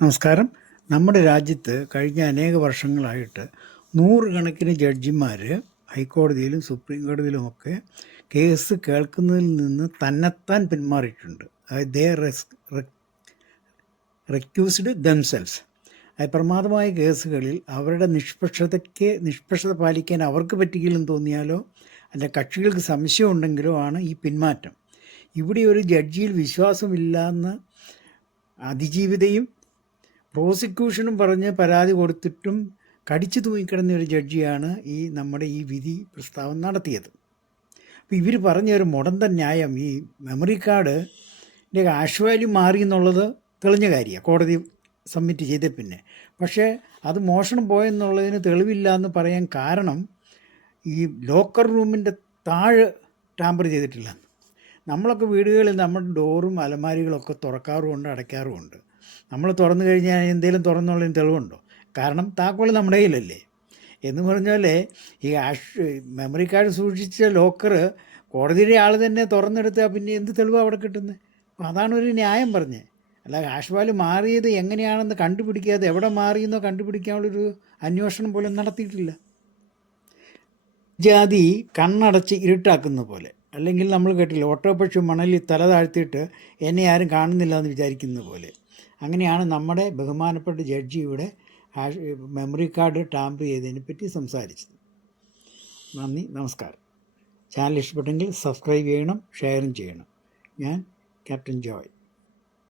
നമസ്കാരം. നമ്മുടെ രാജ്യത്ത് കഴിഞ്ഞ അനേക വർഷങ്ങളായിട്ട് നൂറുകണക്കിന് ജഡ്ജിമാർ ഹൈക്കോടതിയിലും സുപ്രീം കോടതിയിലുമൊക്കെ കേസ് കേൾക്കുന്നതിൽ നിന്ന് തന്നെത്താൻ പിന്മാറിയിട്ടുണ്ട്. അതായത് ദേ റെക്യൂസ്ഡ് ദംസെൽസ്. പ്രമാദമായ കേസുകളിൽ അവരുടെ നിഷ്പക്ഷത പാലിക്കാൻ അവർക്ക് പറ്റിയില്ലെന്ന് തോന്നിയാലോ അല്ല കക്ഷികൾക്ക് സംശയം ഉണ്ടെങ്കിലോ ആണ് ഈ പിന്മാറ്റം. ഇവിടെ ഒരു ജഡ്ജിയിൽ വിശ്വാസമില്ലെന്ന് അതിജീവിതയും പ്രോസിക്യൂഷനും പറഞ്ഞ് പരാതി കൊടുത്തിട്ടും കടിച്ചു തൂങ്ങിക്കിടന്ന ഒരു ജഡ്ജിയാണ് നമ്മുടെ ഈ വിധി പ്രസ്താവന നടത്തിയത്. അപ്പോൾ ഇവർ പറഞ്ഞ ഒരു മുടന്തൻ ന്യായം, ഈ മെമ്മറി കാർഡിൻ്റെ ആഷ് വാല്യൂ മാറി എന്നുള്ളത് തെളിഞ്ഞ കാര്യമാണ് കോടതി സബ്മിറ്റ് ചെയ്ത പിന്നെ. പക്ഷേ അത് മോഷണം പോയെന്നുള്ളതിന് തെളിവില്ല എന്ന് പറയാൻ കാരണം ഈ ലോക്കർ റൂമിൻ്റെ താഴെ ടാമ്പർ ചെയ്തിട്ടില്ല. നമ്മളൊക്കെ വീടുകളിൽ നമ്മുടെ ഡോറും അലമാരികളൊക്കെ തുറക്കാറുമുണ്ട്, അടയ്ക്കാറുമുണ്ട്. നമ്മൾ തുറന്നു കഴിഞ്ഞാൽ എന്തെങ്കിലും തുറന്നുള്ളതിന് തെളിവുണ്ടോ? കാരണം താക്കോൽ നമ്മുടെ കയ്യിലല്ലേ. എന്ന് പറഞ്ഞാൽ ഈ മെമ്മറി കാർഡ് സൂക്ഷിച്ച ലോക്കർ കോടതിയുടെ ആൾ തന്നെ തുറന്നെടുത്താൽ പിന്നെ എന്ത് തെളിവാണ് അവിടെ കിട്ടുന്നത്? അപ്പോൾ അതാണ് ഒരു ന്യായം പറഞ്ഞത്. അല്ല, ഹാഷ് വാല്യൂ മാറിയത് എങ്ങനെയാണെന്ന് കണ്ടുപിടിക്കാതെ എവിടെ മാറിയെന്നോ കണ്ടുപിടിക്കാനുള്ളൊരു അന്വേഷണം പോലും നടത്തിയിട്ടില്ല. ജാതി കണ്ണടച്ച് ഇരുട്ടാക്കുന്ന പോലെ, അല്ലെങ്കിൽ നമ്മൾ കേട്ടില്ല ഓട്ടോപക്ഷി മണലിൽ തല താഴ്ത്തിയിട്ട് എന്നെ ആരും കാണുന്നില്ല എന്ന് വിചാരിക്കുന്ന പോലെ. അങ്ങനെയാണ് നമ്മുടെ ബഹുമാനപ്പെട്ട ജഡ്ജി ഇവിടെ മെമ്മറി കാർഡ് ടാമ്പർ ചെയ്തതിനെ പറ്റി സംസാരിച്ചത്. നന്ദി, നമസ്കാരം. ചാനൽ ഇഷ്ടപ്പെട്ടെങ്കിൽ സബ്സ്ക്രൈബ് ചെയ്യണം, ഷെയറും ചെയ്യണം. ഞാൻ ക്യാപ്റ്റൻ ജോയ്.